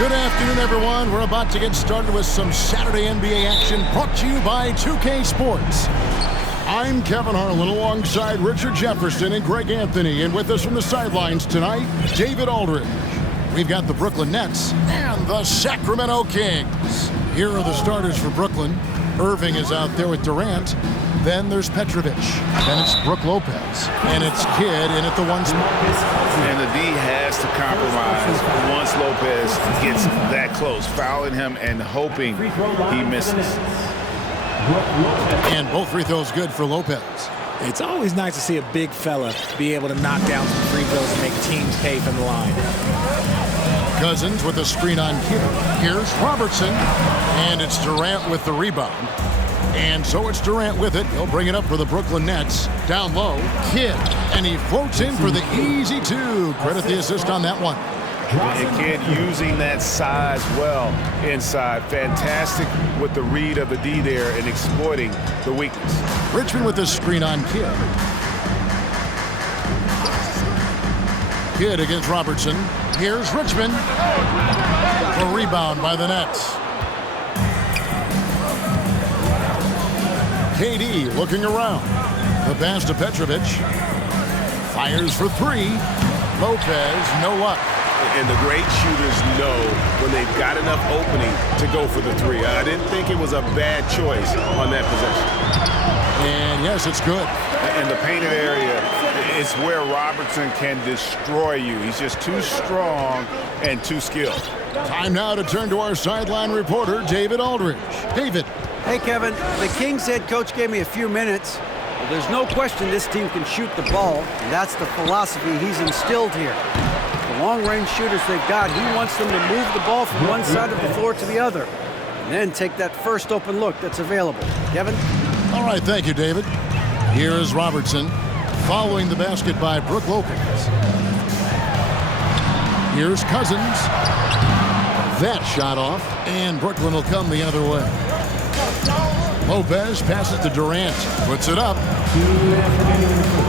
Good afternoon, everyone. We're about to get started with some Saturday NBA action brought to you by 2K Sports. I'm Kevin Harlan alongside Richard Jefferson and Greg Anthony. And with us from the sidelines tonight, David Aldridge. We've got the Brooklyn Nets and the Sacramento Kings. Here are the starters for Brooklyn. Irving is out there with Durant. Then there's Petrovic. Then it's Brook Lopez. And it's Kidd in at the one spot. And the D has to compromise once Lopez gets that close, fouling him and hoping he misses. And both free throws good for Lopez. It's always nice to see a big fella be able to knock down some free throws and make teams pay from the line. Cousins with a screen on Kidd. Here's Robertson. And it's Durant with the rebound. And so it's Durant with it. He'll bring it up for the Brooklyn Nets. Down low, Kidd. And he floats in for the easy two. Credit the assist on that one. And Kidd using that size well inside. Fantastic with the read of the D there and exploiting the weakness. Richmond with the screen on Kidd. Kidd against Robertson. Here's Richmond. A rebound by the Nets. KD looking around. The pass to Petrovic. Fires for three. Lopez, no luck. And the great shooters know when they've got enough opening to go for the three. I didn't think it was a bad choice on that possession. And yes, it's good. And the painted area is where Robertson can destroy you. He's just too strong and too skilled. Time now to turn to our sideline reporter, David Aldridge. David. Hey, Kevin. The Kings head coach gave me a few minutes. Well, there's no question this team can shoot the ball, and that's the philosophy he's instilled here. The long-range shooters they've got, he wants them to move the ball from one side of the floor to the other, and then take that first open look that's available. Kevin? All right, thank you, David. Here is Robertson, following the basket by Brook Lopez. Here's Cousins. That shot off, and Brooklyn will come the other way. Lopez passes to Durant, puts it up,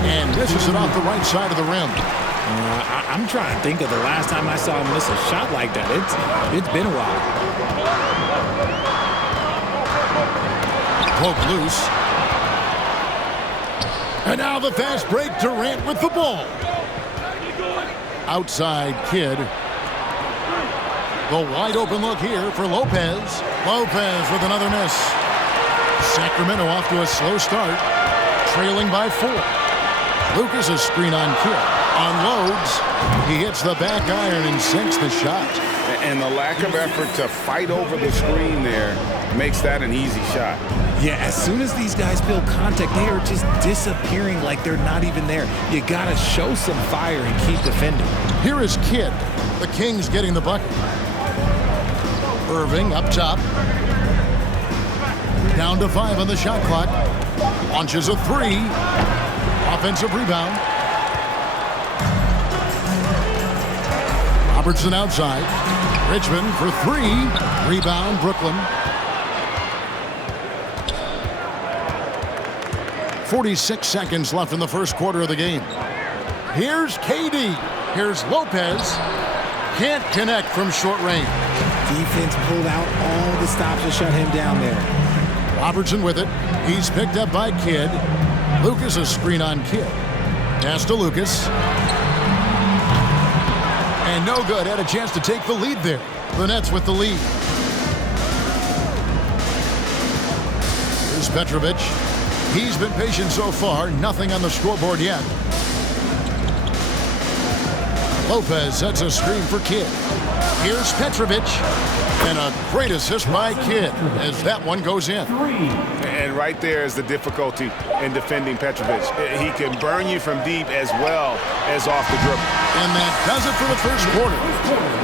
and misses it off the right side of the rim. I'm trying to think of the last time I saw him miss a shot like that. It's been a while. Poke loose. And now the fast break, Durant with the ball. Outside Kidd. The wide open look here for Lopez. Lopez with another miss. Sacramento off to a slow start, trailing by 4. Lucas a screen on Kidd. Unloads. He hits the back iron and sinks the shot. And the lack of effort to fight over the screen there makes that an easy shot. Yeah, as soon as these guys feel contact, they are just disappearing like they're not even there. You gotta show some fire and keep defending. Here is Kidd. The Kings getting the bucket. Irving up top. Down to 5 on the shot clock. Launches a 3. Offensive rebound. Robertson outside. Richmond for 3. Rebound, Brooklyn. 46 seconds left in the first quarter of the game. Here's KD. Here's Lopez. Can't connect from short range. Defense pulled out all the stops to shut him down there. Robertson with it. He's picked up by Kidd. Lucas a screen on Kidd. Pass to Lucas. And no good. Had a chance to take the lead there. The Nets with the lead. Here's Petrovic. He's been patient so far. Nothing on the scoreboard yet. Lopez sets a screen for Kidd. Here's Petrovic. And a great assist by Kidd as that one goes in. And right there is the difficulty in defending Petrovic. He can burn you from deep as well as off the dribble. And that does it for the first quarter.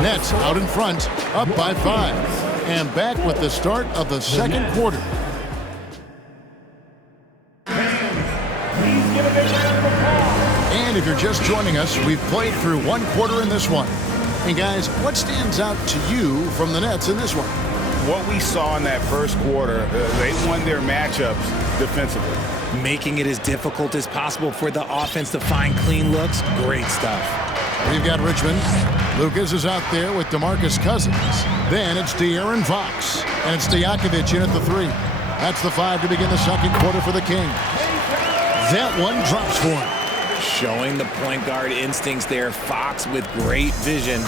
Nets out in front, up by 5. And back with the start of the second quarter. And if you're just joining us, we've played through one quarter in this one. And guys, what stands out to you from the Nets in this one? What we saw in that first quarter, they won their matchups defensively. Making it as difficult as possible for the offense to find clean looks. Great stuff. We've got Richmond. Lucas is out there with DeMarcus Cousins. Then it's De'Aaron Fox. And it's Stojakovic in at the 3. That's the 5 to begin the second quarter for the Kings. That one drops for him. Showing the point guard instincts there. Fox with great vision.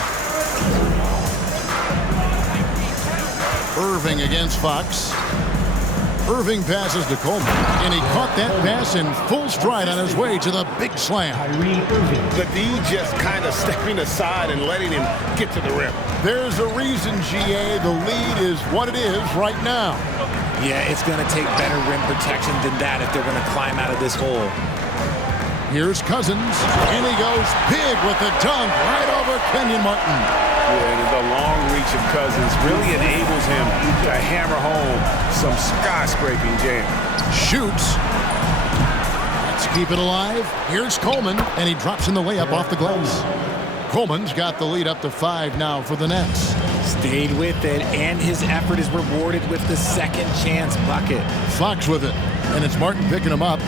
Irving against Fox. Irving passes to Coleman, and he caught that pass in full stride on his way to the big slam. The D just kind of stepping aside and letting him get to the rim. There's a reason, GA, the lead is what it is right now. Yeah, it's going to take better rim protection than that if they're going to climb out of this hole. Here's Cousins, and he goes big with the dunk right over Kenyon Martin. Yeah, the long reach of Cousins really enables him to hammer home some skyscraping jam. Shoots. Let's keep it alive. Here's Coleman, and he drops in the layup off the glass. Coleman's got the lead up to 5 now for the Nets. Stayed with it, and his effort is rewarded with the second chance bucket. Fox with it, and it's Martin picking him up.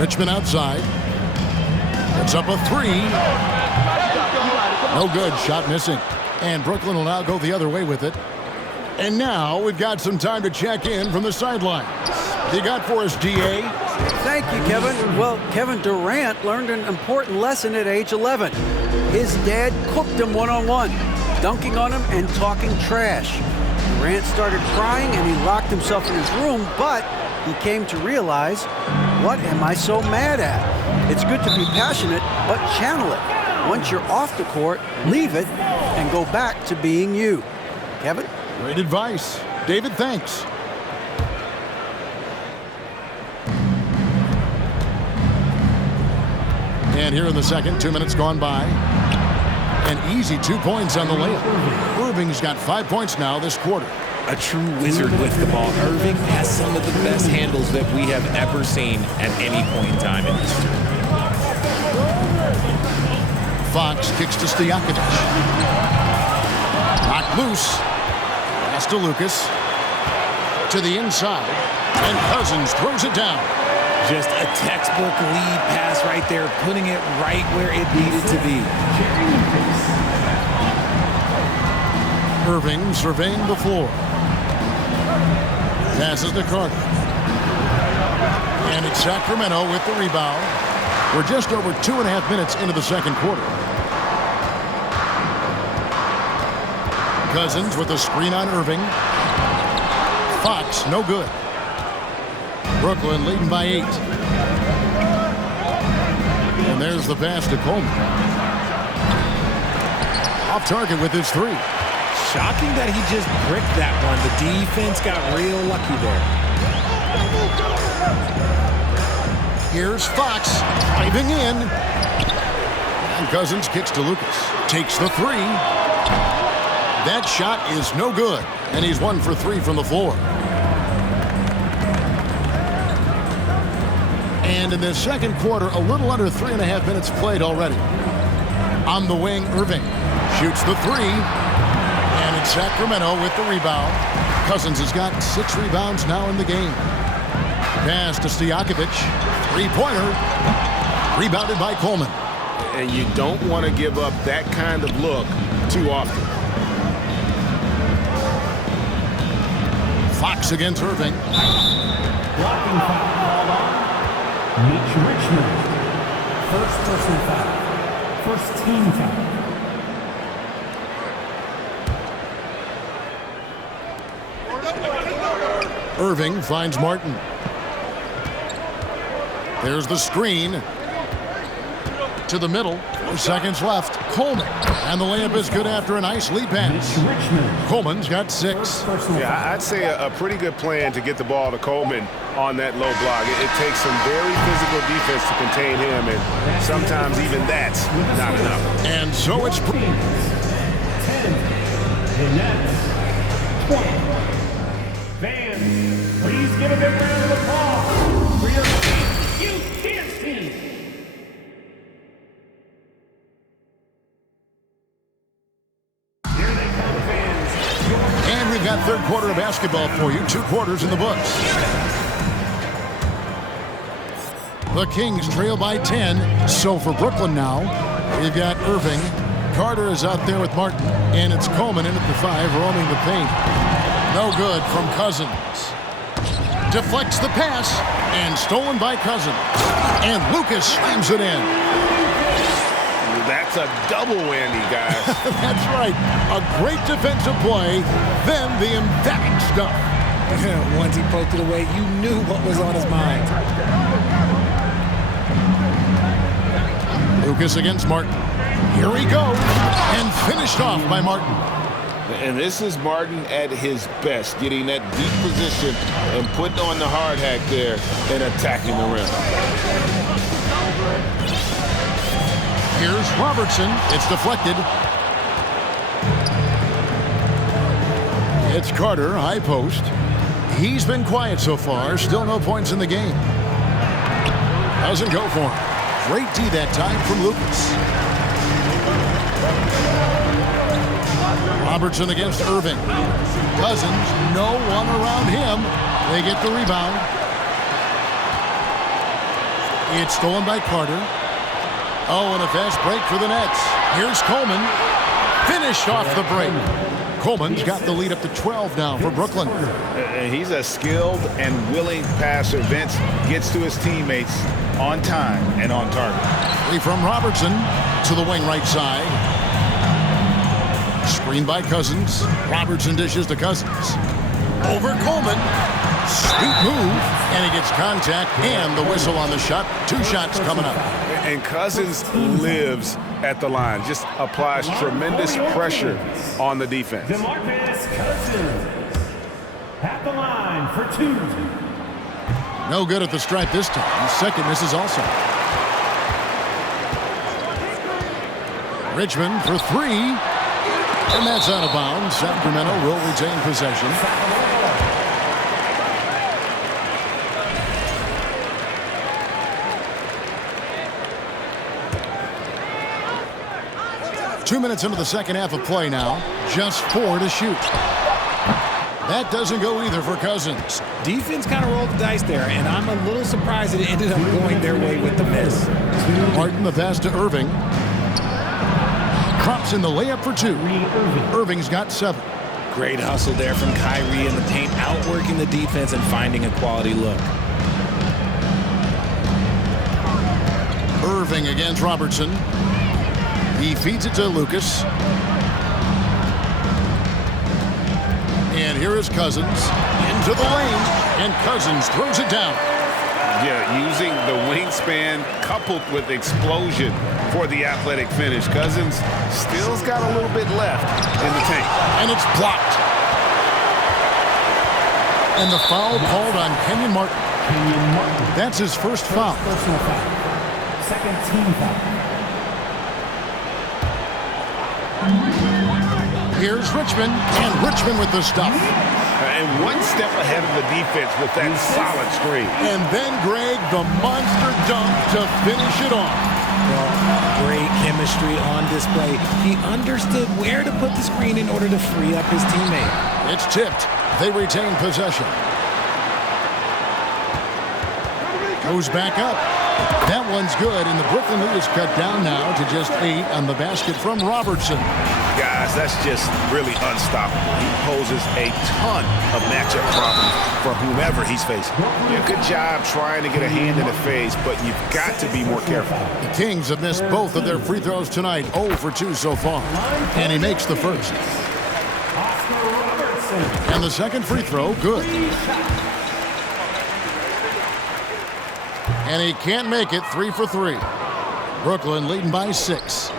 Richmond outside. It's up a 3. No good. Shot missing. And Brooklyn will now go the other way with it. And now we've got some time to check in from the sidelines. You got for us, DA? Thank you, Kevin. Well, Kevin Durant learned an important lesson at age 11. His dad cooked him one-on-one, dunking on him and talking trash. Durant started crying and he locked himself in his room, but he came to realize, what am I so mad at? It's good to be passionate, but channel it. Once you're off the court, leave it and go back to being you. Kevin? Great advice. David, thanks. And here in the second, 2 minutes gone by. An easy 2 points on the layup. Irving's got 5 points now this quarter. A true wizard with the ball. Irving has some of the best handles that we have ever seen at any point in time in history. Fox kicks to Stojakovic. Knocked loose. Pass to Lucas. To the inside. And Cousins throws it down. Just a textbook lead pass right there, putting it right where it needed to be. Irving surveying the floor. Passes to Carter. And it's Sacramento with the rebound. We're just over 2.5 minutes into the second quarter. Cousins with a screen on Irving. Fox, no good. Brooklyn leading by 8. And there's the pass to Coleman. Off target with his 3. Shocking that he just bricked that one. The defense got real lucky there. Here's Fox driving in. And Cousins kicks to Lucas. Takes the 3. That shot is no good. And he's 1 for 3 from the floor. And in this second quarter, a little under 3.5 minutes played already. On the wing, Irving shoots the 3. And it's Sacramento with the rebound. Cousins has got 6 rebounds now in the game. Pass to Stojakovic. 3-pointer. Rebounded by Coleman. And you don't want to give up that kind of look too often. Fox against Irving. Blocking foul called on Mitch Richmond. First personal foul. First team foul. Irving finds Martin. There's the screen. To the middle. 4 seconds left. Coleman. And the layup is good after a nice lead pass. Coleman's got 6. Yeah, I'd say a pretty good plan to get the ball to Coleman on that low block. It takes some very physical defense to contain him, and sometimes even that's not enough. And so it's 10. The Nets 20. Fans, please give a big round of applause for your UTS team. Here they come, fans. And we've got third quarter of basketball for you. 2 quarters in the books. The Kings trail by 10. So for Brooklyn now, we've got Irving. Carter is out there with Martin, and it's Coleman in at the 5, roaming the paint. No good from Cousins. Deflects the pass, and stolen by Cousins. And Lucas slams it in. That's a double whammy, guys. That's right. A great defensive play, then the emphatic stuff. Once he poked it away, you knew what was on his mind. Lucas against Martin. Here he goes, and finished off by Martin. And this is Martin at his best, getting that deep position and putting on the hard hack there and attacking the rim. Here's Robertson. It's deflected. It's Carter, high post. He's been quiet so far. Still no points in the game. Doesn't go for him. Great D that time from Lucas. Robertson against Irving. Cousins, no one around him. They get the rebound. It's stolen by Carter. Oh, and a fast break for the Nets. Here's Coleman. Finished off the break. Coleman's got the lead up to 12 now for Brooklyn. He's a skilled and willing passer. Vince gets to his teammates on time and on target. Free from Robertson to the wing right side. Screen by Cousins. Robertson dishes to Cousins. Over Coleman. Sweet move. And he gets contact and the whistle on the shot. 2 shots coming up. And Cousins lives at the line. Just applies tremendous pressure on the defense. DeMarcus Cousins at the line for 2. No good at the stripe this time. Second misses also. Richmond for 3. And that's out of bounds. Sacramento will retain possession. Two minutes into the second half of play now. Just 4 to shoot. That doesn't go either for Cousins. Defense kind of rolled the dice there, and I'm a little surprised that it ended up going their way with the miss. Martin the pass to Irving. Drops in the layup for 2. Irving's got 7. Great hustle there from Kyrie in the paint, outworking the defense and finding a quality look. Irving against Robertson. He feeds it to Lucas. And here is Cousins into the lane, and Cousins throws it down. Yeah, using the wingspan coupled with explosion for the athletic finish. Cousins still's got a little bit left in the tank. And it's blocked. And the foul called on Kenyon Martin. That's his first foul. Personal foul. Second team foul. Here's Richmond, and Richmond with the stop. And one step ahead of the defense with that solid screen. And then Greg, the monster dunk to finish it off. Well, great chemistry on display. He understood where to put the screen in order to free up his teammate. It's tipped. They retain possession. Goes back up. That one's good, and the Brooklyn lead is cut down now to just 8 on the basket from Robertson. Guys, that's just really unstoppable. He poses a ton of matchup problems for whomever he's facing. Yeah, good job trying to get a hand in the face, but you've got to be more careful. The Kings have missed both of their free throws tonight, 0 for 2 so far, and he makes the first. And the second free throw, good. And he can't make it. 3 for 3. Brooklyn leading by 6.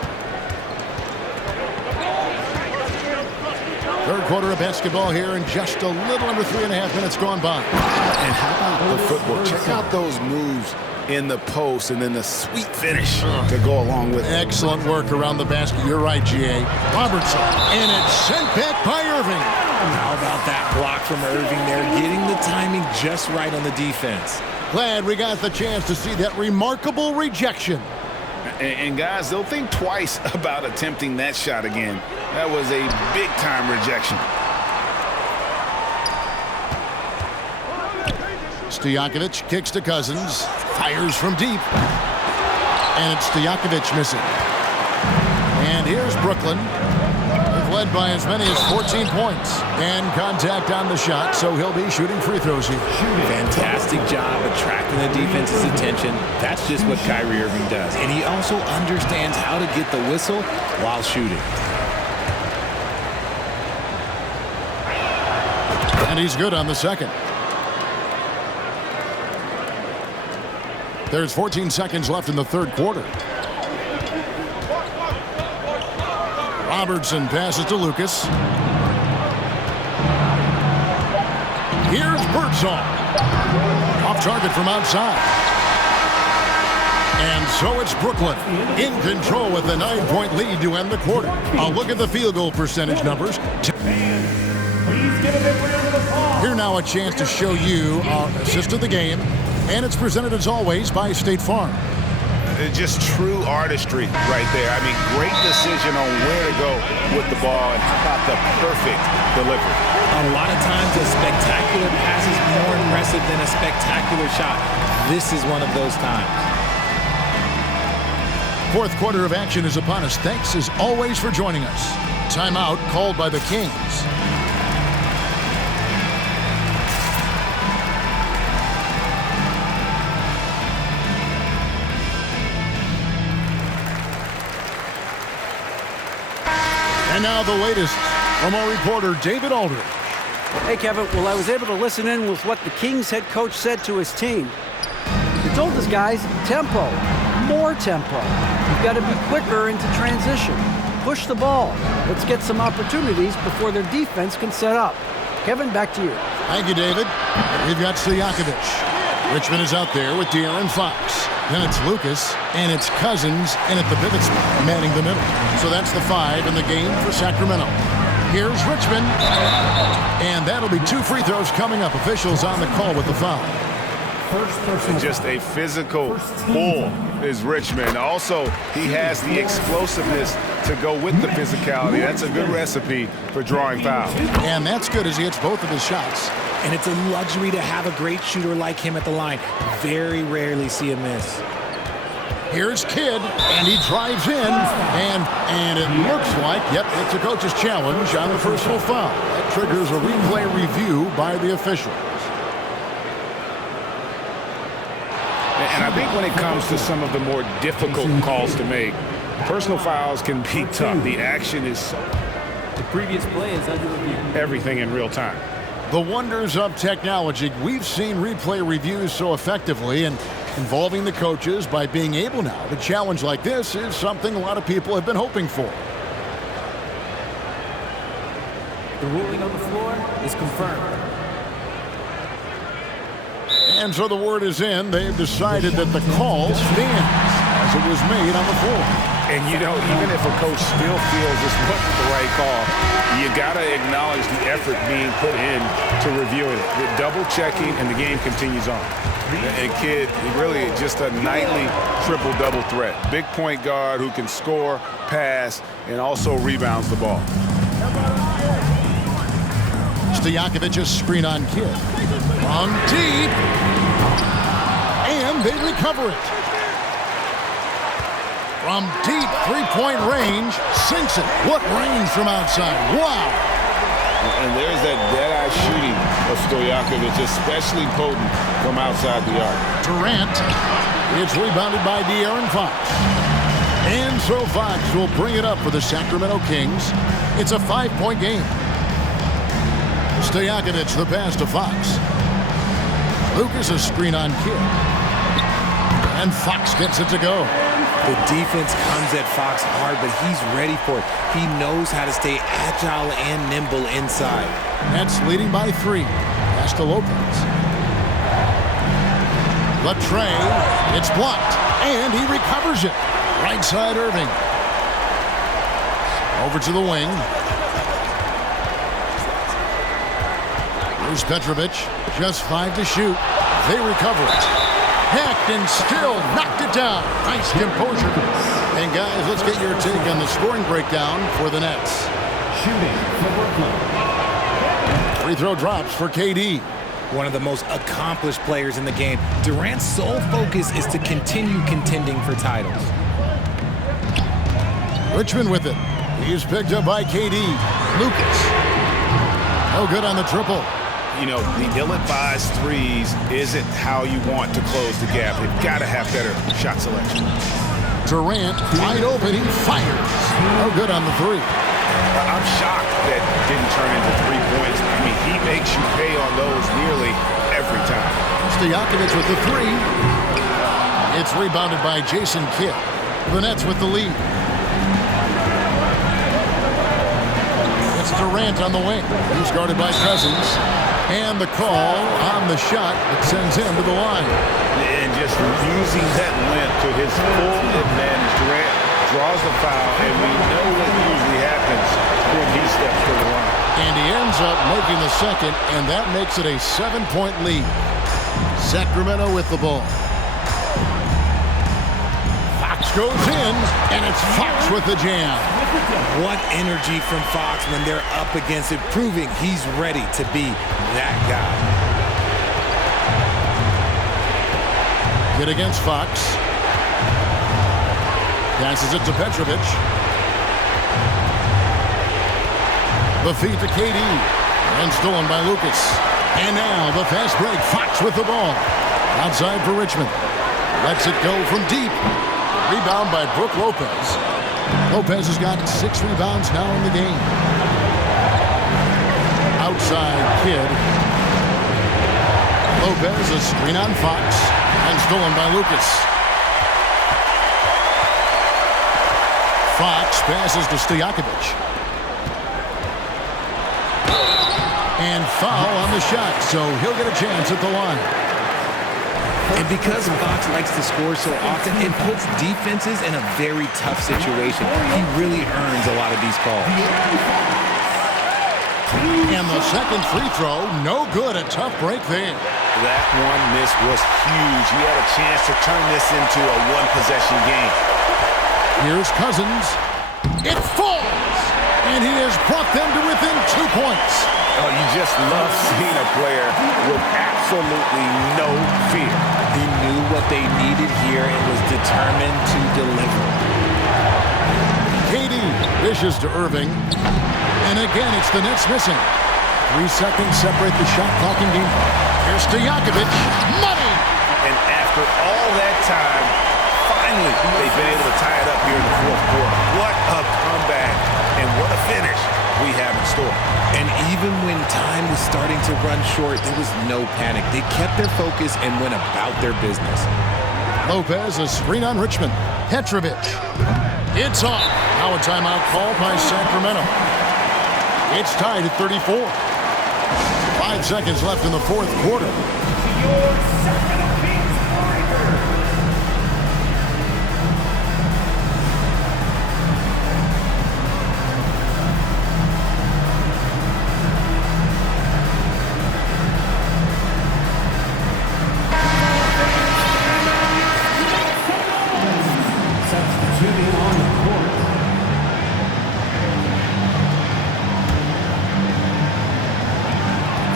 Third quarter of basketball here, and just a little under 3.5 minutes gone by. And how about the footwork? Check out those moves in the post and then the sweet finish to go along with it. Excellent work around the basket. You're right, G.A. Robertson. And it's sent back by Irving. How about that block from Irving there, getting the timing just right on the defense. Glad we got the chance to see that remarkable rejection. And guys, they'll think twice about attempting that shot again. That was a big-time rejection. Stojakovic kicks to Cousins. Fires from deep. And it's Stojakovic missing. And here's Brooklyn. They've led by as many as 14 points. And contact on the shot, so he'll be shooting free throws here. Fantastic job attracting the defense's attention. That's just what Kyrie Irving does. And he also understands how to get the whistle while shooting. And he's good on the second. There's 14 seconds left in the third quarter. Robertson passes to Lucas. Here's Birdsong. Off target from outside. And so it's Brooklyn in control with a 9-point lead to end the quarter. A look at the field goal percentage numbers. Please give a big round of applause. Here now a chance to show you our assist of the game. And it's presented as always by State Farm. Just true artistry right there. I mean, great decision on where to go with the ball, and how about the perfect delivery. A lot of times a spectacular pass is more impressive than a spectacular shot. This is one of those times. Fourth quarter of action is upon us. Thanks as always for joining us. Timeout called by the Kings. And now the latest from our reporter, David Aldridge. Hey, Kevin. Well, I was able to listen in with what the Kings head coach said to his team. He told his guys, tempo, more tempo. You've got to be quicker into transition. Push the ball. Let's get some opportunities before their defense can set up. Kevin, back to you. Thank you, David. We've got Stojakovic. Richmond is out there with De'Aaron Fox. Then it's Lucas, and it's Cousins, and at the pivot spot, manning the middle. So that's the 5 in the game for Sacramento. Here's Richmond, and that'll be 2 free throws coming up. Officials on the call with the foul. Just a physical bull is Richmond. Also, he has the explosiveness to go with the physicality. That's a good recipe for drawing fouls. And that's good as he hits both of his shots. And it's a luxury to have a great shooter like him at the line. Very rarely see a miss. Here's Kidd, and he drives in, and it looks like, yep, it's a coach's challenge on the personal foul. That triggers a replay review by the officials. And I think when it comes to some of the more difficult calls to make, personal fouls can be tough. The action is The previous play is under review. everything in real time. The wonders of technology. We've seen replay reviews so effectively, and involving the coaches by being able now to challenge like this is something a lot of people have been hoping for. The ruling on the floor is confirmed. And so the word is in. They've decided that the call stands as it was made on the floor. And, you know, even if a coach still feels this wasn't the right call, you got to acknowledge the effort being put in to reviewing it. The double-checking, and the game continues on. And Kidd, really just a nightly triple-double threat. Big point guard who can score, pass, and also rebounds the ball. Stojakovic's screen on Kidd. On deep. And they recover it. From deep three-point range, sinks it. What range from outside. Wow. And there's that dead-eye shooting of Stojakovic, especially potent from outside the arc. Durant. It's rebounded by De'Aaron Fox. And so Fox will bring it up for the Sacramento Kings. It's a 5-point game. Stojakovic the pass to Fox. Lucas a screen on Kidd. And Fox gets it to go. The defense comes at Fox hard, but he's ready for it. He knows how to stay agile and nimble inside. Nets leading by 3. Pass to Lopez. Latre. It's blocked. And he recovers it. Right side Irving. Over to the wing. Here's Petrovic. Just 5 to shoot. They recover it. Hacked and still knocked it down. Nice composure. And guys, let's get your take on the scoring breakdown for the Nets. Shooting for Brooklyn. Free throw drops for KD. one of the most accomplished players in the game. Durant's sole focus is to continue contending for titles. Richmond with it. He's picked up by KD. Lucas. No good on the triple. You know, the ill-advised threes isn't how you want to close the gap. They've got to have better shot selection. Durant, wide open, he fires. No good on the three. I'm shocked that didn't turn into 3 points. I mean, he makes you pay on those nearly every time. Stojakovic with the three. It's rebounded by Jason Kidd. The Nets with the lead. It's Durant on the wing. He's guarded by Cousins. And the call on the shot that sends him to the line. And just using that length to his full advantage, Durant draws the foul, and we know what usually happens when he steps to the line. And he ends up making the second, and that makes it a 7-point lead. Sacramento with the ball. Fox goes in, and it's Fox with the jam. What energy from Fox when they're up against it, proving he's ready to be that guy. Good against Fox. Passes it to Petrovic. The feed to KD. And stolen by Lucas. And now the fast break. Fox with the ball. Outside for Richmond. Lets it go from deep. Rebound by Brook Lopez. Lopez has got 6 rebounds now in the game. Outside Kidd. Lopez, a screen on Fox. And stolen by Lucas. Fox passes to Stojakovic. And foul on the shot, so he'll get a chance at the line. And because Fox likes to score so often, it puts defenses in a very tough situation. He really earns a lot of these calls. And the second free throw, no good. A tough break there. That one miss was huge. He had a chance to turn this into a one-possession game. Here's Cousins. It falls! And he has brought them to within 2 points. Oh, you just love seeing a player with absolutely no fear. He knew what they needed here and was determined to deliver. KD dishes to Irving. And again, it's the Nets missing. 3 seconds separate the shot clock and game. Here's Stojakovic. Money! And after all that time, finally, they've been able to tie it up here in the fourth quarter. What a comeback and what a finish we have in store. And even when time was starting to run short, there was no panic. They kept their focus and went about their business. Lopez, a screen on Richmond. Petrovic. It's off. Now a timeout called by Sacramento. It's tied at 34. 5 seconds left in the fourth quarter. Your Sacramento Kings Warriors.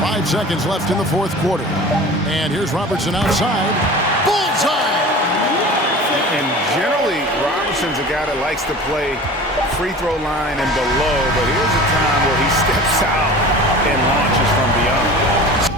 5 seconds left in the fourth quarter. And here's Robertson outside. Bullseye! And generally, Robertson's a guy that likes to play free throw line and below, but here's a time where he steps out and launches from beyond.